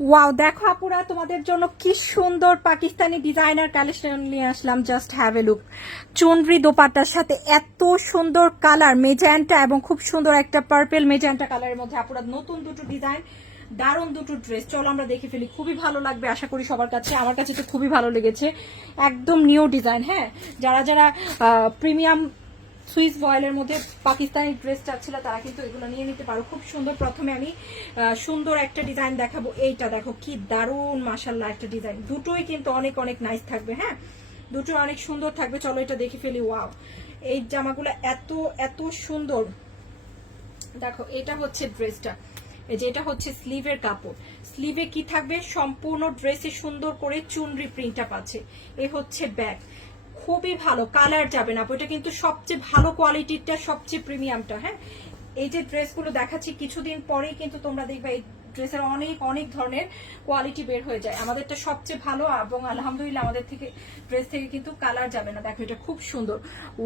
Wow, দেখো আপুরা তোমাদের জন্য কি সুন্দর পাকিস্তানি ডিজাইনার কালেকশন নিয়ে আসলাম। Just have a look. চুনরি দোপাট্টার সাথে এত সুন্দর কালার মেজেন্টা এবং খুব সুন্দর একটা পার্পল মেজেন্টা কালারের মধ্যে আপুরা নতুন দুটো ডিজাইন, দারুণ দুটো ড্রেস। চলো আমরা দেখে ফেলি, খুবই ভালো লাগবে আশা করি সবার কাছে। আমার কাছে তো খুবই ভালো লেগেছে, একদম নিউ ডিজাইন। হ্যাঁ, যারা যারা প্রিমিয়াম সুইস ভয়েলের মধ্যে পাকিস্তানি ড্রেস চাচ্ছিল তারা কিন্তু এগুলো নিয়ে নিতে পারো। খুব সুন্দর। প্রথমে আমি সুন্দর একটা ডিজাইন দেখাবো। এইটা দেখো কি দারুণ মাশাআল্লাহ একটা ডিজাইন। দুটোই কিন্তু অনেক অনেক নাইস থাকবে। হ্যাঁ, দুটো অনেক সুন্দর থাকবে। চলো এটা দেখে ফেলি। ওয়াও, এই জামাগুলো এত এত সুন্দর। দেখো এটা হচ্ছে ড্রেসটা, এই যে এটা হচ্ছে স্লিভের কাপড়। স্লিভে কি থাকবে, সম্পূর্ণ ড্রেসে সুন্দর করে চুনরি প্রিন্টটা পাচ্ছে। এ হচ্ছে ব্যাক, খুবই ভালো, কালার যাবে না। এটা কিন্তু সবচেয়ে ভালো কোয়ালিটিটা, সবচেয়ে প্রিমিয়ামটা। হ্যাঁ, এই যে ড্রেসগুলো দেখাচ্ছি কিছুদিন পরেই কিন্তু তোমরা দেখবে এই ড্রেসের অনেক অনেক ধরনের কোয়ালিটি বের হয়ে যায়। আমাদেরটা সবচেয়ে ভালো এবং আলহামদুলিল্লাহ আমাদের থেকে ড্রেস থেকে কিন্তু কালার যাবে না। দেখো এটা খুব সুন্দর।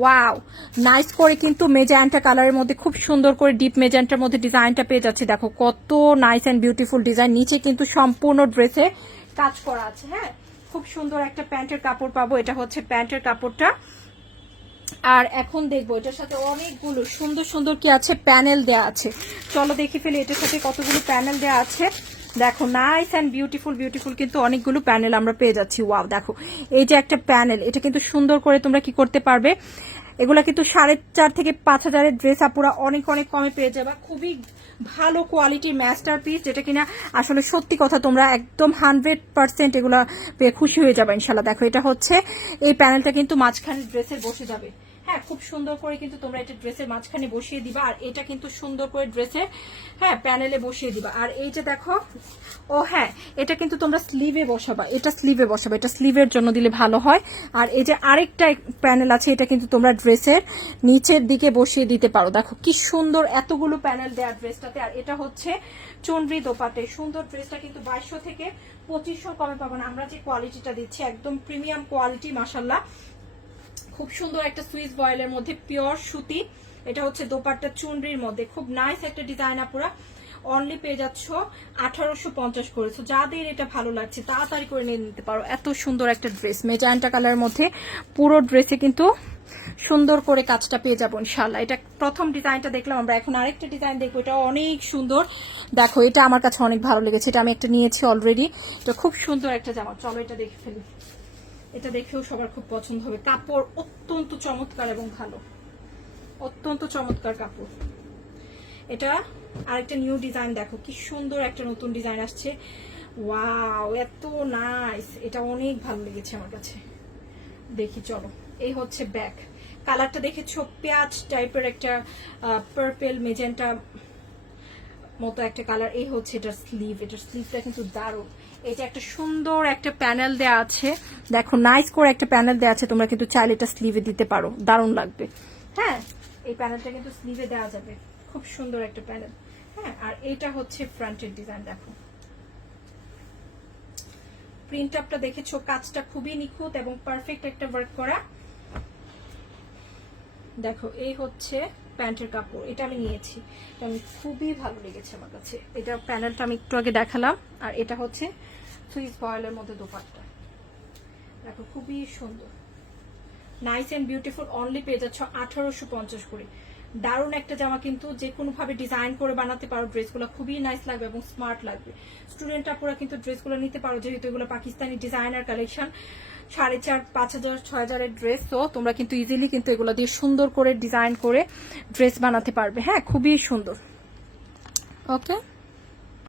ওয়াও, নাইস করে কিন্তু মেজেন্টা কালারের মধ্যে খুব সুন্দর করে ডিপ মেজেন্টার মধ্যে ডিজাইনটা পেয়ে যাচ্ছে। দেখো কত নাইস অ্যান্ড বিউটিফুল ডিজাইন। নিচে কিন্তু সম্পূর্ণ ড্রেসে কাজ করা আছে। হ্যাঁ, খুব সুন্দর একটা প্যান্টের কাপড় পাবো। এটা হচ্ছে প্যান্টের কাপড়টা। আর এখন দেখবো এটার সাথে অনেকগুলো সুন্দর সুন্দর কি আছে, প্যানেল দেয়া আছে। চলো দেখে ফেলি এটার সাথে কতগুলো প্যানেল দেয়া আছে। দেখো নাইস অ্যান্ড বিউটিফুল বিউটিফুল কিন্তু অনেকগুলো প্যানেল আমরা পেয়ে যাচ্ছি। ওয়াও, দেখো এই যে একটা প্যানেল, এটা কিন্তু সুন্দর করে তোমরা কি করতে পারবে, এগুলা কিন্তু 4,500 থেকে 5,000 ড্রেস আপুরা অনেক অনেক কমে পেয়ে যাবে। খুবই ভালো কোয়ালিটির মাস্টার পিস, যেটা কিনা আসলে সত্যি কথা, তোমরা একদম 100% এগুলা পেয়ে খুশি হয়ে যাবে ইনশাল্লাহ। দেখো এটা হচ্ছে এই প্যানেলটা কিন্তু মাঝখানে ড্রেসের বসে যাবে। হ্যাঁ, খুব সুন্দর করে কিন্তু তোমরা এটা ড্রেসের মাঝখানে বসিয়ে দিবা। আর এটা কিন্তু সুন্দর করে ড্রেসের হ্যাঁ প্যানেলে বসিয়ে দিবা। আর এই যে দেখো, ও হ্যাঁ, এটা কিন্তু তোমরা স্লিভে বসাবা, এটা স্লিভে বসাবা, এটা স্লিভের জন্য দিলে ভালো হয়। আর এই যে আরেকটা প্যানেল আছে, এটা কিন্তু তোমরা ড্রেসের নিচের দিকে বসিয়ে দিতে পারো। দেখো কি সুন্দর এতগুলো প্যানেল দেওয়া ড্রেসটাতে। আর এটা হচ্ছে চুনরি দোপাট্টা। সুন্দর ড্রেসটা কিন্তু 2200 থেকে 2500 কমে পাবো না। আমরা যে কোয়ালিটিটা দিচ্ছি একদম প্রিমিয়াম কোয়ালিটি মাশাআল্লাহ। খুব সুন্দর একটা সুইস বয়েলের মধ্যে পিওর সুতি। এটা হচ্ছে দোপাট্টা চুনরির মধ্যে, খুব নাইস একটা ডিজাইন। আপুরা অনলি পেয়ে যাচ্ছ 1850 করেছো। যাদের এটা ভালো লাগছে তাড়াতাড়ি করে নিয়ে নিতে পারো। এত সুন্দর একটা ড্রেস মেজেন্টা কালারের মধ্যে, পুরো ড্রেসে কিন্তু সুন্দর করে কাজটা পেয়ে যাবো ইনশাল্লাহ। এটা প্রথম ডিজাইনটা দেখলাম আমরা, এখন আরেকটা ডিজাইন দেখবো। এটা অনেক সুন্দর। দেখো এটা আমার কাছে অনেক ভালো লেগেছে, এটা আমি একটা নিয়েছি অলরেডি। এটা খুব সুন্দর একটা জামা। চলো এটা দেখে ফেলি, এটা দেখেও সবার খুব পছন্দ হবে। কাপড় অত্যন্ত চমৎকার এবং ভালো, অত্যন্ত চমৎকার কাপড়। এটা আরেকটা নিউ ডিজাইন। দেখো কি সুন্দর একটা নতুন ডিজাইন আসছে। ওয়াও, এত নাইস, এটা অনেক ভালো লেগেছে আমার কাছে। দেখি চলো, এই হচ্ছে ব্যাক। কালারটা দেখেছো, পেঁয়াজ টাইপের একটা পার্পল মেজেন্টা মতো একটা কালার। এই হচ্ছে এটার স্লিভ, এটার স্লিভটা কিন্তু দারুণ। এটা একটা সুন্দর একটা প্যানেল দেয়া আছে। দেখো নাইস করে একটা প্যানেল দেয়া আছে, তোমরা কিন্তু চাইলে এটা স্লিভে দিতে পারো, দারুণ লাগবে। হ্যাঁ, এই প্যানেলটা কিন্তু স্লিভে দেওয়া যাবে, খুব সুন্দর একটা প্যানেল। হ্যাঁ, আর এটা হচ্ছে ফ্রন্টের ডিজাইন। দেখো প্রিন্ট আপটা দেখেছো, কাজটা খুবই নিখুঁত এবং পারফেক্ট একটা ওয়ার্ক করা। দেখো এই হচ্ছে প্যান্টের কাপড়, এটা আমি নিয়েছি, এটা আমি খুবই ভালো লেগেছে আমার কাছে। এটা প্যানেলটা আমি একটু আগে দেখালাম। আর এটা হচ্ছে সুইস বয়েলের মধ্যে দোপাট্টা। দেখো খুবই সুন্দর, নাইস এন্ড বিউটিফুল। অনলি পেয়ে যাচ্ছ 1850 করে। দারুণ একটা জামা, কিন্তু যে কোনো ভাবে ডিজাইন করে বানাতে পারো। ড্রেসগুলো খুবই নাইস লাগবে এবং স্মার্ট লাগবে। স্টুডেন্ট আপুরা কিন্তু ড্রেসগুলো নিতে পারো, যেহেতু এগুলো পাকিস্তানি ডিজাইনার কালেকশন। 4,500, 5,000, 6,000 ড্রেস। তো তোমরা কিন্তু ইজিলি কিন্তু এগুলো দিয়ে সুন্দর করে ডিজাইন করে ড্রেস বানাতে পারবে। হ্যাঁ, খুবই সুন্দর। ওকে।